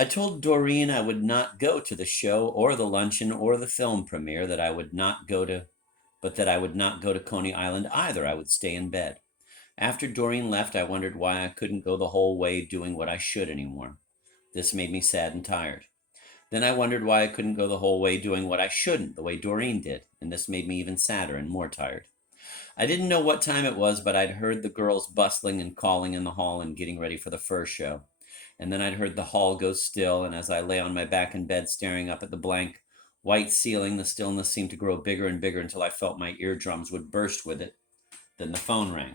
I told Doreen I would not go to the show or the luncheon or the film premiere, that I would not go to, but that I would not go to Coney Island either. I would stay in bed. After Doreen left, I wondered why I couldn't go the whole way doing what I should anymore. This made me sad and tired. Then I wondered why I couldn't go the whole way doing what I shouldn't, the way Doreen did, and this made me even sadder and more tired. I didn't know what time it was, but I'd heard the girls bustling and calling in the hall and getting ready for the first show. And then I'd heard the hall go still, and as I lay on my back in bed staring up at the blank white ceiling, the stillness seemed to grow bigger and bigger until I felt my eardrums would burst with it. Then the phone rang.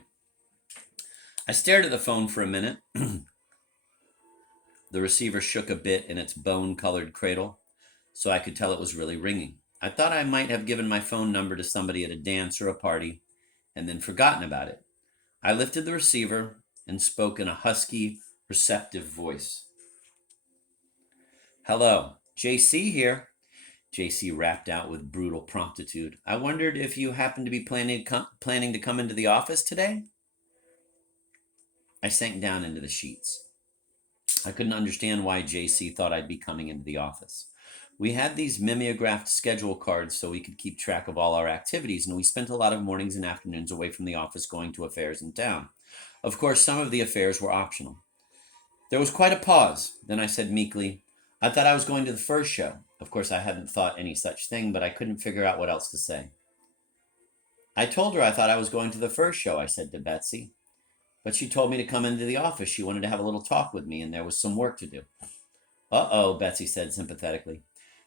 I stared at the phone for a minute. The receiver shook a bit in its bone-colored cradle, so I could tell it was really ringing. I thought I might have given my phone number to somebody at a dance or a party and then forgotten about it. I lifted the receiver and spoke in a husky, receptive voice. "Hello, JC here," JC rapped out with brutal promptitude. "I wondered if you happened to be planning to come into the office today?" I sank down into the sheets. I couldn't understand why JC thought I'd be coming into the office. We had these mimeographed schedule cards so we could keep track of all our activities, and we spent a lot of mornings and afternoons away from the office going to affairs in town. Of course, some of the affairs were optional. There was quite a pause. Then I said meekly, "I thought I was going to the first show." Of course, I hadn't thought any such thing, but I couldn't figure out what else to say. "I told her I thought I was going to the first show," I said to Betsy. "But she told me to come into the office. She wanted to have a little talk with me, and there was some work to do." "Uh-oh," Betsy said sympathetically.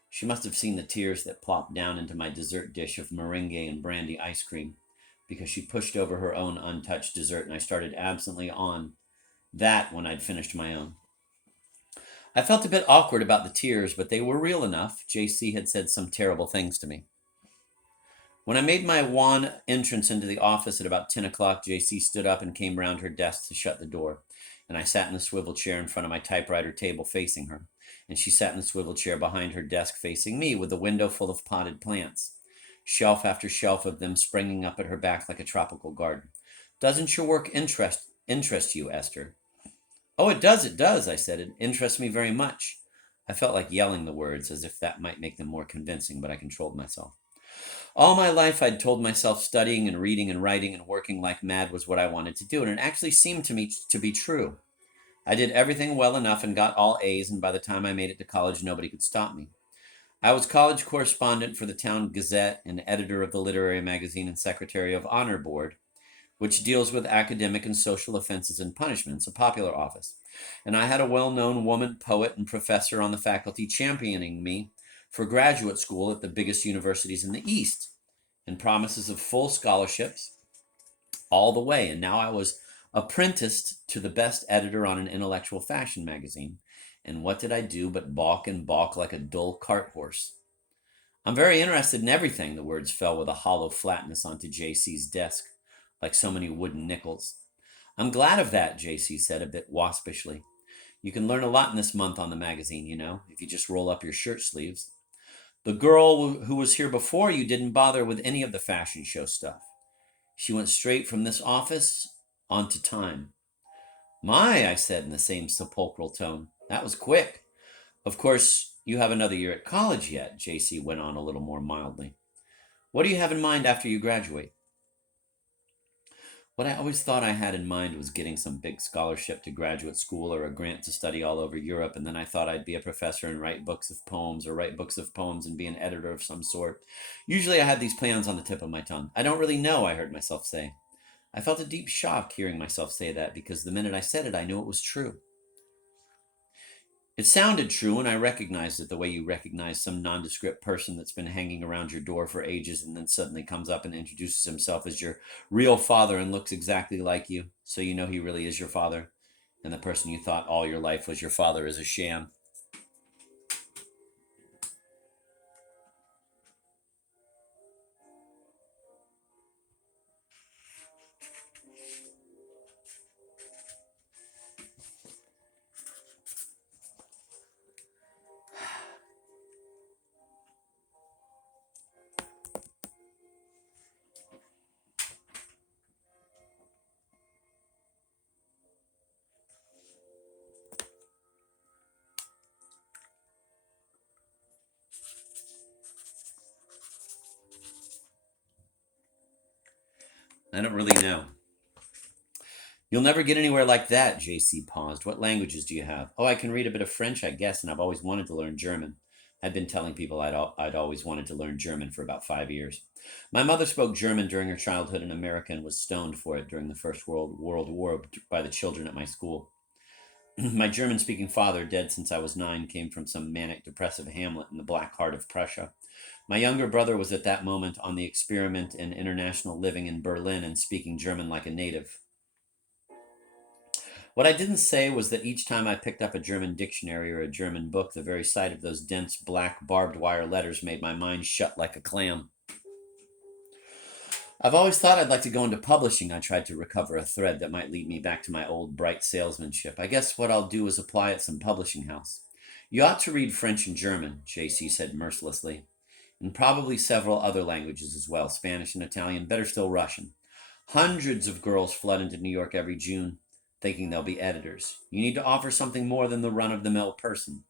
She must have seen the tears that plopped down into my dessert dish of meringue and brandy ice cream, because she pushed over her own untouched dessert, and I started absently on that when I'd finished my own. I felt a bit awkward about the tears, but they were real enough. JC had said some terrible things to me. When I made my wan entrance into the office at about 10 o'clock, JC stood up and came round her desk to shut the door, and I sat in the swivel chair in front of my typewriter table facing her, and she sat in the swivel chair behind her desk facing me, with the window full of potted plants, shelf after shelf of them springing up at her back like a tropical garden. "Doesn't your work interest you, Esther?" "Oh, it does," I said. "It interests me very much." I felt like yelling the words, as if that might make them more convincing, but I controlled myself. All my life I'd told myself studying and reading and writing and working like mad was what I wanted to do, and it actually seemed to me to be true. I did everything well enough and got all A's, and by the time I made it to college, nobody could stop me. I was college correspondent for the town Gazette and editor of the literary magazine and secretary of honor board, which deals with academic and social offenses and punishments, a popular office. And I had a well-known woman poet and professor on the faculty championing me for graduate school at the biggest universities in the East, and promises of full scholarships all the way. And now I was apprenticed to the best editor on an intellectual fashion magazine. And what did I do but balk and balk like a dull cart horse? "I'm very interested in everything." The words fell with a hollow flatness onto JC's desk, like so many wooden nickels. "I'm glad of that," JC said a bit waspishly. "You can learn a lot in this month on the magazine, you know, if you just roll up your shirt sleeves. The girl who was here before you didn't bother with any of the fashion show stuff. She went straight from this office onto Time." "My," I said in the same sepulchral tone. "That was quick. Of course, you have another year at college yet," JC went on a little more mildly. "What do you have in mind after you graduate?" What I always thought I had in mind was getting some big scholarship to graduate school or a grant to study all over Europe, and then I thought I'd be a professor and write books of poems, or write books of poems and be an editor of some sort. Usually I had these plans on the tip of my tongue. "I don't really know," I heard myself say. I felt a deep shock hearing myself say that, because the minute I said it, I knew it was true. It sounded true, and I recognized it the way you recognize some nondescript person that's been hanging around your door for ages and then suddenly comes up and introduces himself as your real father and looks exactly like you, so you know he really is your father, and the person you thought all your life was your father is a sham. I don't really know. You'll never get anywhere like that, JC paused. What languages do you have? Oh, I can read a bit of French, I guess, and I've always wanted to learn German. I'd been telling people I'd always wanted to learn German for about 5 years. My mother spoke German during her childhood in America and was stoned for it during the First World War by the children at my school. My German speaking father, dead since I was 9, came from some manic depressive hamlet in the Black Heart of Prussia. My younger brother was at that moment on the experiment in international living in Berlin and speaking German like a native. What I didn't say was that each time I picked up a German dictionary or a German book, the very sight of those dense black barbed wire letters made my mind shut like a clam. I've always thought I'd like to go into publishing. I tried to recover a thread that might lead me back to my old bright salesmanship. I guess what I'll do is apply at some publishing house. You ought to read French and German, JC said mercilessly, and probably several other languages as well, Spanish and Italian, better still Russian. Hundreds of girls flood into New York every June thinking they'll be editors. You need to offer something more than the run-of-the-mill person.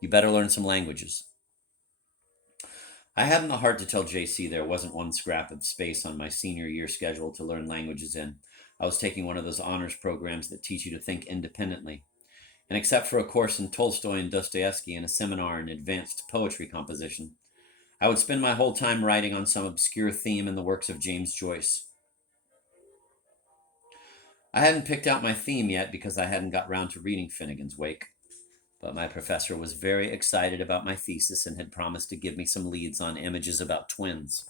You better learn some languages. I hadn't the heart to tell JC there wasn't one scrap of space on my senior year schedule to learn languages in. I was taking one of those honors programs that teach you to think independently. And except for a course in Tolstoy and Dostoevsky and a seminar in advanced poetry composition, I would spend my whole time writing on some obscure theme in the works of James Joyce. I hadn't picked out my theme yet because I hadn't got round to reading Finnegan's Wake. But my professor was very excited about my thesis and had promised to give me some leads on images about twins.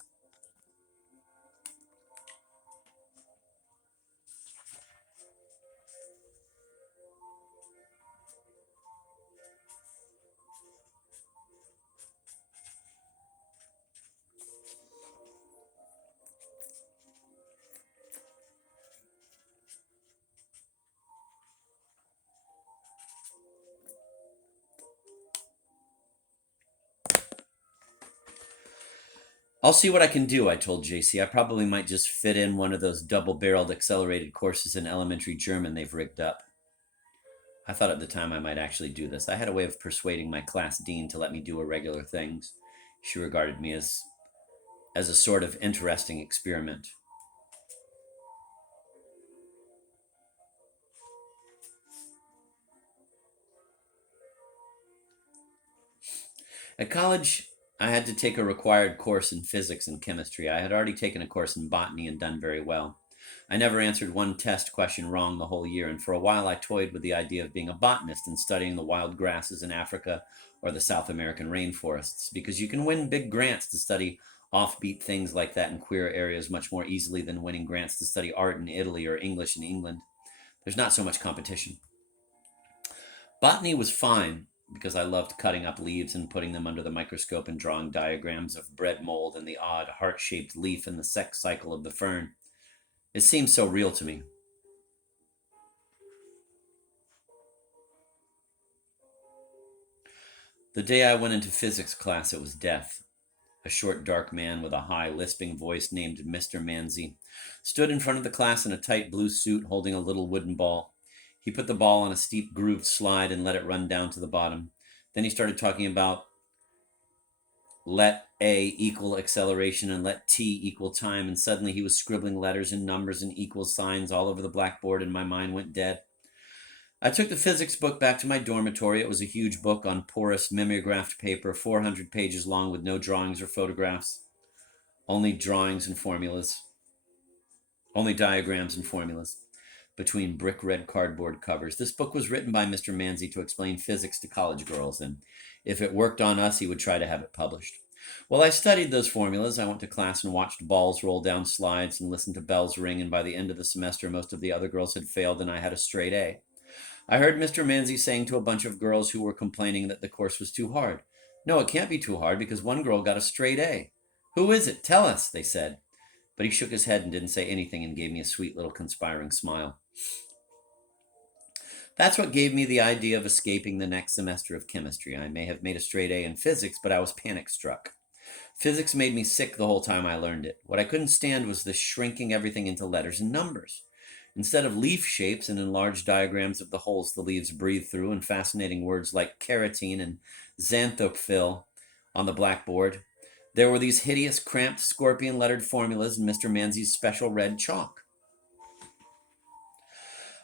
I'll see what I can do, I told JC. I probably might just fit in one of those double-barreled accelerated courses in elementary German they've rigged up. I thought at the time I might actually do this. I had a way of persuading my class dean to let me do irregular things. She regarded me as a sort of interesting experiment. At college, I had to take a required course in physics and chemistry. I had already taken a course in botany and done very well. I never answered one test question wrong the whole year, and for a while I toyed with the idea of being a botanist and studying the wild grasses in Africa or the South American rainforests, because you can win big grants to study offbeat things like that in queer areas much more easily than winning grants to study art in Italy or English in England. There's not so much competition. Botany was fine because I loved cutting up leaves and putting them under the microscope and drawing diagrams of bread mold and the odd heart-shaped leaf and the sex cycle of the fern. It seemed so real to me. The day I went into physics class, it was death. A short, dark man with a high, lisping voice named Mr. Manzi stood in front of the class in a tight blue suit holding a little wooden ball. He put the ball on a steep grooved slide and let it run down to the bottom. Then he started talking about let A equal acceleration and let T equal time, and suddenly he was scribbling letters and numbers and equal signs all over the blackboard, and my mind went dead. I took the physics book back to my dormitory. It was a huge book on porous mimeographed paper, 400 pages long with no drawings or photographs, only drawings and formulas, only diagrams and formulas between brick red cardboard covers. This book was written by Mr. Manzi to explain physics to college girls, and if it worked on us, he would try to have it published. While I studied those formulas, I went to class and watched balls roll down slides and listened to bells ring, and by the end of the semester, most of the other girls had failed and I had a straight A. I heard Mr. Manzi saying to a bunch of girls who were complaining that the course was too hard, "No, it can't be too hard because one girl got a straight A." "Who is it? Tell us," they said. But he shook his head and didn't say anything and gave me a sweet little conspiring smile. That's what gave me the idea of escaping the next semester of chemistry. I may have made a straight A in physics, but I was panic struck. Physics made me sick the whole time I learned it. What I couldn't stand was the shrinking everything into letters and numbers. Instead of leaf shapes and enlarged diagrams of the holes the leaves breathe through and fascinating words like keratin and xanthophyll on the blackboard, There were these hideous, cramped, scorpion lettered formulas in Mr. Manzi's special red chalk.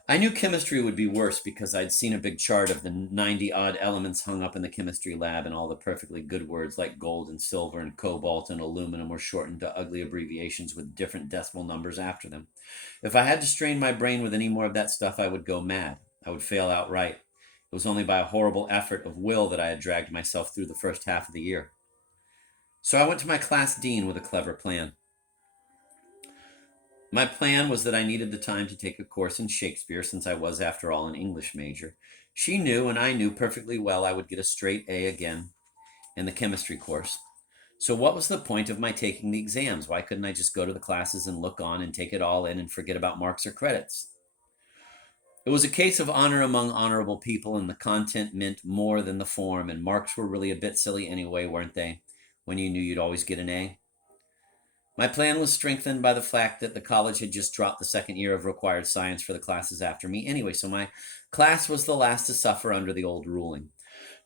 I knew chemistry would be worse because I'd seen a big chart of the 90 odd elements hung up in the chemistry lab, and all the perfectly good words like gold and silver and cobalt and aluminum were shortened to ugly abbreviations with different decimal numbers after them. If I had to strain my brain with any more of that stuff, I would go mad. I would fail outright. It was only by a horrible effort of will that I had dragged myself through the first half of the year. So I went to my class dean with a clever plan. My plan was that I needed the time to take a course in Shakespeare since I was, after all, an English major. She knew, and I knew perfectly well, I would get a straight A again in the chemistry course. So, what was the point of my taking the exams? Why couldn't I just go to the classes and look on and take it all in and forget about marks or credits? It was a case of honor among honorable people, and the content meant more than the form, and marks were really a bit silly anyway, weren't they? When you knew you'd always get an A. My plan was strengthened by the fact that the college had just dropped the second year of required science for the classes after me anyway, so my class was the last to suffer under the old ruling.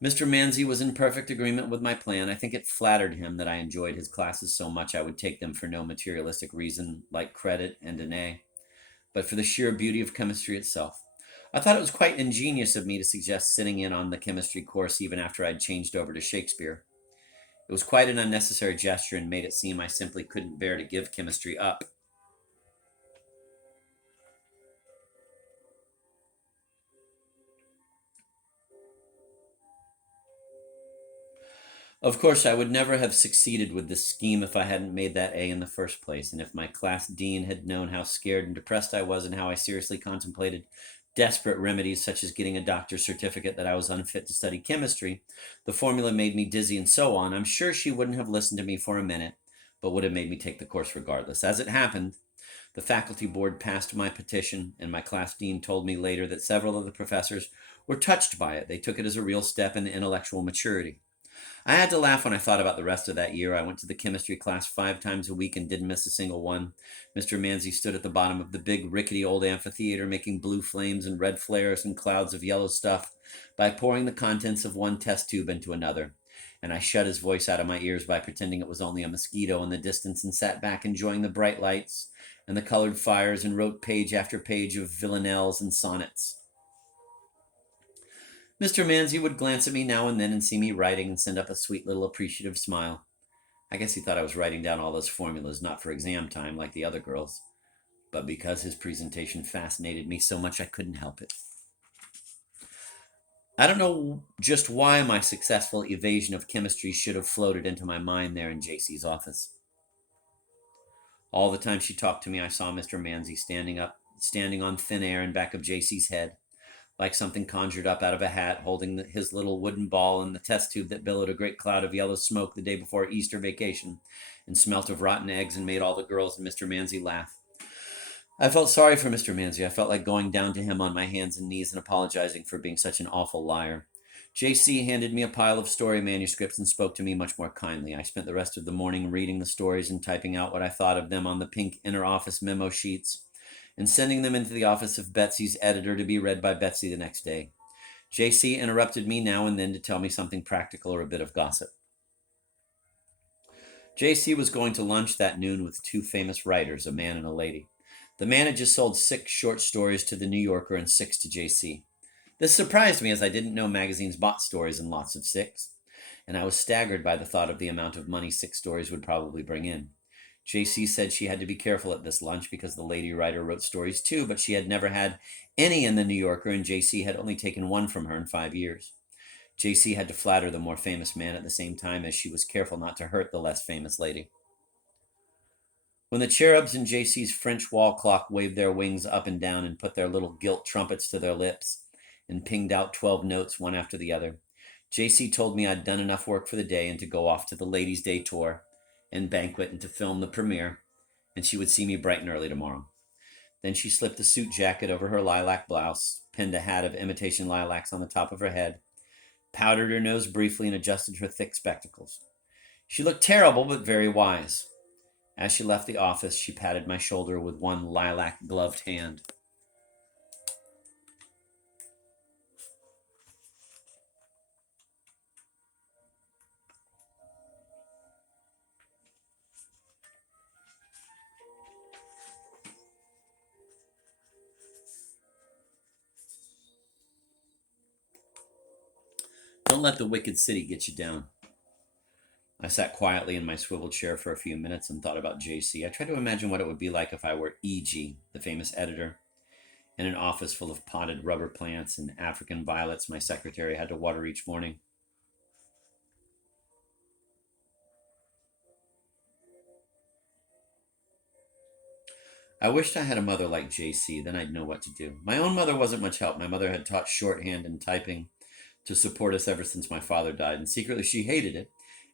Mr. Manzi was in perfect agreement with my plan. I think it flattered him that I enjoyed his classes so much I would take them for no materialistic reason like credit and an A, but for the sheer beauty of chemistry itself. I thought it was quite ingenious of me to suggest sitting in on the chemistry course even after I'd changed over to Shakespeare. It was quite an unnecessary gesture and made it seem I simply couldn't bear to give chemistry up. Of course, I would never have succeeded with this scheme if I hadn't made that A in the first place, and if my class dean had known how scared and depressed I was and how I seriously contemplated desperate remedies such as getting a doctor's certificate that I was unfit to study chemistry, the formula made me dizzy, and so on, I'm sure she wouldn't have listened to me for a minute, but would have made me take the course regardless. As it happened, the faculty board passed my petition, and my class dean told me later that several of the professors were touched by it. They took it as a real step in intellectual maturity. I had to laugh when I thought about the rest of that year. I went to the chemistry class 5 times a week and didn't miss a single one. Mr. Manzi stood at the bottom of the big, rickety old amphitheater, making blue flames and red flares and clouds of yellow stuff by pouring the contents of one test tube into another. And I shut his voice out of my ears by pretending it was only a mosquito in the distance and sat back enjoying the bright lights and the colored fires and wrote page after page of villanelles and sonnets. Mr. Manzi would glance at me now and then and see me writing and send up a sweet little appreciative smile. I guess he thought I was writing down all those formulas not for exam time like the other girls, but because his presentation fascinated me so much I couldn't help it. I don't know just why my successful evasion of chemistry should have floated into my mind there in JC's office. All the time she talked to me, I saw Mr. Manzi standing on thin air in back of JC's head, like something conjured up out of a hat, holding his little wooden ball and the test tube that billowed a great cloud of yellow smoke the day before Easter vacation and smelt of rotten eggs and made all the girls in Mr. Manzi laugh. I felt sorry for Mr. Manzi. I felt like going down to him on my hands and knees and apologizing for being such an awful liar. JC handed me a pile of story manuscripts and spoke to me much more kindly. I spent the rest of the morning reading the stories and typing out what I thought of them on the pink inner office memo sheets and sending them into the office of Betsy's editor to be read by Betsy the next day. JC interrupted me now and then to tell me something practical or a bit of gossip. JC was going to lunch that noon with two famous writers, a man and a lady. The man had just sold 6 short stories to the New Yorker and 6 to JC. This surprised me as I didn't know magazines bought stories in lots of 6, and I was staggered by the thought of the amount of money 6 stories would probably bring in. JC said she had to be careful at this lunch because the lady writer wrote stories too, but she had never had any in the New Yorker, and JC had only taken one from her in 5 years. JC had to flatter the more famous man at the same time as she was careful not to hurt the less famous lady. When the cherubs in JC's French wall clock waved their wings up and down and put their little gilt trumpets to their lips and pinged out 12 notes one after the other, JC told me I'd done enough work for the day and to go off to the Ladies' Day tour and banquet and to film the premiere, and she would see me bright and early tomorrow. Then she slipped a suit jacket over her lilac blouse, pinned a hat of imitation lilacs on the top of her head, powdered her nose briefly, and adjusted her thick spectacles. She looked terrible, but very wise. As she left the office, she patted my shoulder with one lilac-gloved hand. Don't let the wicked city get you down. I sat quietly in my swivel chair for a few minutes and thought about JC. I tried to imagine what it would be like if I were E.G., the famous editor, in an office full of potted rubber plants and African violets my secretary had to water each morning. I wished I had a mother like JC, then I'd know what to do. My own mother wasn't much help. My mother had taught shorthand and typing to support us ever since my father died, and secretly she hated it,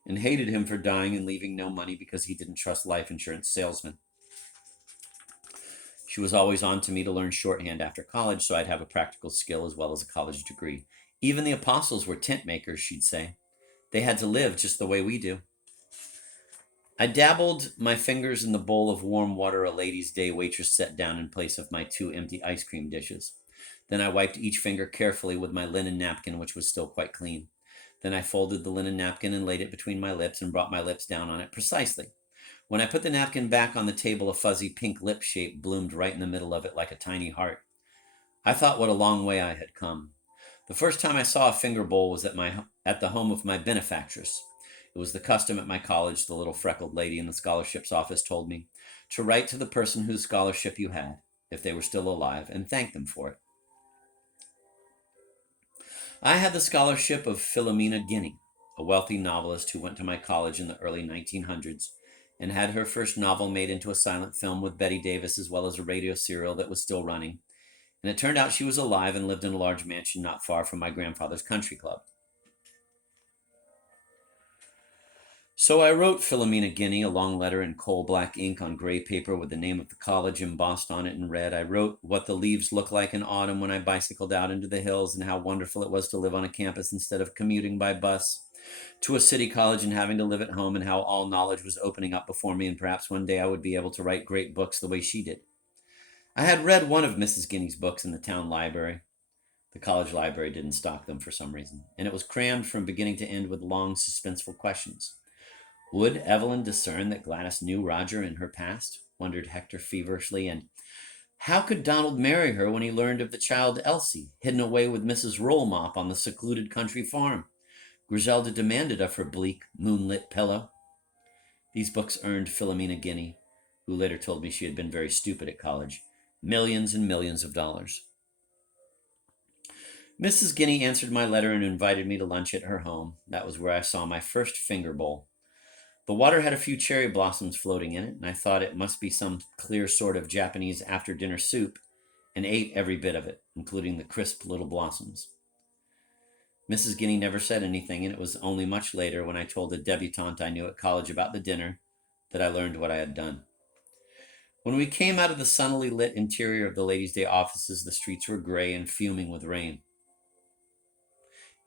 and hated him for dying and leaving no money because he didn't trust life insurance salesmen. She was always on to me to learn shorthand after college so I'd have a practical skill as well as a college degree. Even the apostles were tent makers, she'd say. They had to live just the way we do. I dabbled my fingers in the bowl of warm water a ladies' day waitress set down in place of my two empty ice cream dishes. Then I wiped each finger carefully with my linen napkin, which was still quite clean. Then I folded the linen napkin and laid it between my lips and brought my lips down on it precisely. When I put the napkin back on the table, a fuzzy pink lip shape bloomed right in the middle of it like a tiny heart. I thought what a long way I had come. The first time I saw a finger bowl was at the home of my benefactress. It was the custom at my college, the little freckled lady in the scholarships office told me, to write to the person whose scholarship you had, if they were still alive, and thank them for it. I had the scholarship of Philomena Guinea, a wealthy novelist who went to my college in the early 1900s and had her first novel made into a silent film with Betty Davis as well as a radio serial that was still running. And it turned out she was alive and lived in a large mansion not far from my grandfather's country club. So I wrote Philomena Guinea a long letter in coal black ink on gray paper with the name of the college embossed on it in red. I wrote what the leaves looked like in autumn when I bicycled out into the hills and how wonderful it was to live on a campus instead of commuting by bus to a city college and having to live at home, and how all knowledge was opening up before me and perhaps one day I would be able to write great books the way she did. I had read one of Mrs. Guinea's books in the town library. The college library didn't stock them for some reason, and it was crammed from beginning to end with long, suspenseful questions. Would Evelyn discern that Gladys knew Roger in her past? Wondered Hector feverishly, and how could Donald marry her when he learned of the child Elsie, hidden away with Mrs. Rollmop on the secluded country farm? Griselda demanded of her bleak, moonlit pillow. These books earned Philomena Guinea, who later told me she had been very stupid at college, millions and millions of dollars. Mrs. Guinea answered my letter and invited me to lunch at her home. That was where I saw my first finger bowl. The water had a few cherry blossoms floating in it, and I thought it must be some clear sort of Japanese after-dinner soup, and ate every bit of it, including the crisp little blossoms. Mrs. Guinea never said anything, and it was only much later, when I told a debutante I knew at college about the dinner, that I learned what I had done. When we came out of the sunnily lit interior of the ladies' day offices, the streets were gray and fuming with rain.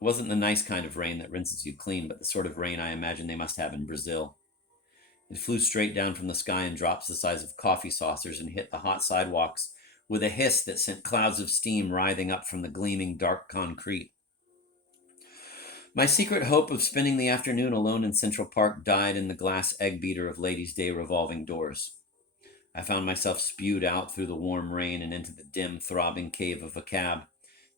It wasn't the nice kind of rain that rinses you clean, but the sort of rain I imagine they must have in Brazil. It flew straight down from the sky in drops the size of coffee saucers and hit the hot sidewalks with a hiss that sent clouds of steam writhing up from the gleaming dark concrete. My secret hope of spending the afternoon alone in Central Park died in the glass egg beater of Ladies' Day revolving doors. I found myself spewed out through the warm rain and into the dim, throbbing cave of a cab,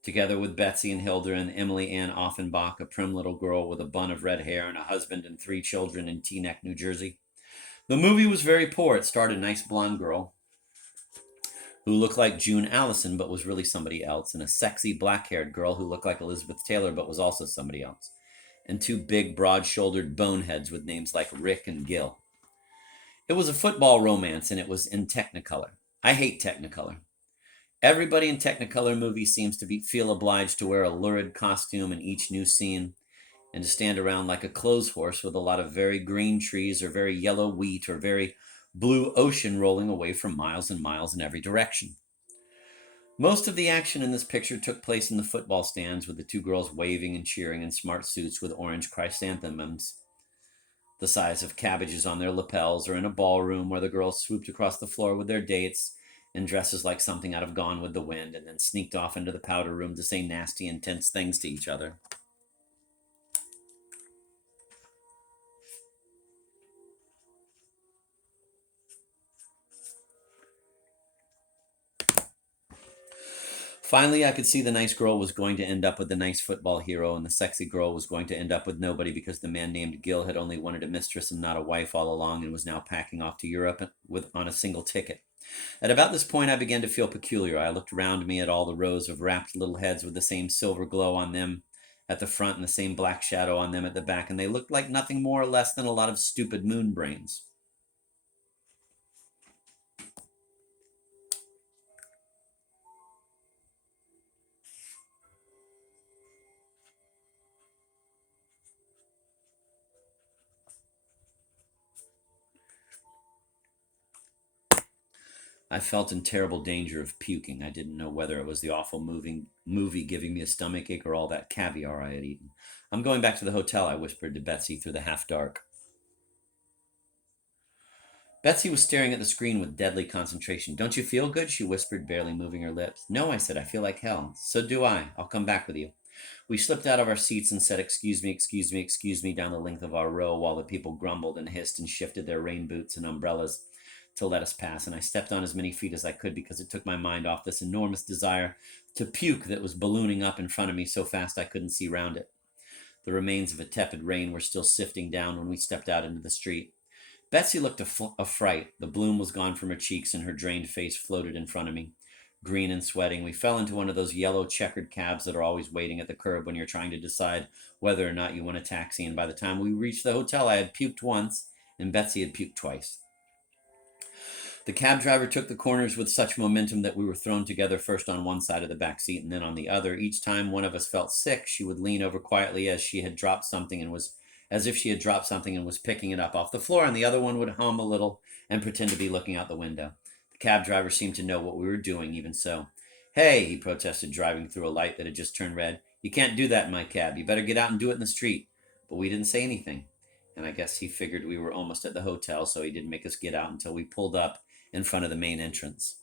together with Betsy and Hilda and Emily Ann Offenbach, a prim little girl with a bun of red hair and a husband and 3 children in Teaneck, New Jersey. The movie was very poor. It starred a nice blonde girl who looked like June Allison but was really somebody else, and a sexy black-haired girl who looked like Elizabeth Taylor but was also somebody else, and 2 big, broad-shouldered boneheads with names like Rick and Gil. It was a football romance, and it was in Technicolor. I hate Technicolor. Everybody in Technicolor movies seems to feel obliged to wear a lurid costume in each new scene, and to stand around like a clothes horse with a lot of very green trees or very yellow wheat or very blue ocean rolling away for miles and miles in every direction. Most of the action in this picture took place in the football stands, with the 2 girls waving and cheering in smart suits with orange chrysanthemums the size of cabbages on their lapels, or in a ballroom where the girls swooped across the floor with their dates in dresses like something out of Gone with the Wind, and then sneaked off into the powder room to say nasty, intense things to each other. Finally, I could see the nice girl was going to end up with the nice football hero, and the sexy girl was going to end up with nobody because the man named Gil had only wanted a mistress and not a wife all along and was now packing off to Europe on a single ticket. At about this point, I began to feel peculiar. I looked around me at all the rows of wrapped little heads with the same silver glow on them at the front and the same black shadow on them at the back, and they looked like nothing more or less than a lot of stupid moon brains. I felt in terrible danger of puking. I didn't know whether it was the awful movie giving me a stomachache or all that caviar I had eaten. I'm going back to the hotel, I whispered to Betsy through the half dark. Betsy was staring at the screen with deadly concentration. Don't you feel good? She whispered, barely moving her lips. No, I said, I feel like hell. So do I. I'll come back with you. We slipped out of our seats and said, excuse me, excuse me, excuse me, down the length of our row while the people grumbled and hissed and shifted their rain boots and umbrellas to let us pass. And I stepped on as many feet as I could because it took my mind off this enormous desire to puke that was ballooning up in front of me so fast I couldn't see round it. The remains of a tepid rain were still sifting down when we stepped out into the street. Betsy looked a fright. The bloom was gone from her cheeks, and her drained face floated in front of me. Green and sweating, we fell into one of those yellow checkered cabs that are always waiting at the curb when you're trying to decide whether or not you want a taxi. And by the time we reached the hotel, I had puked once, and Betsy had puked twice. The cab driver took the corners with such momentum that we were thrown together first on one side of the back seat and then on the other. Each time one of us felt sick, she would lean over quietly as if she had dropped something and was picking it up off the floor, and the other one would hum a little and pretend to be looking out the window. The cab driver seemed to know what we were doing, even so. Hey, he protested, driving through a light that had just turned red. You can't do that in my cab. You better get out and do it in the street. But we didn't say anything. And I guess he figured we were almost at the hotel, so he didn't make us get out until we pulled up in front of the main entrance.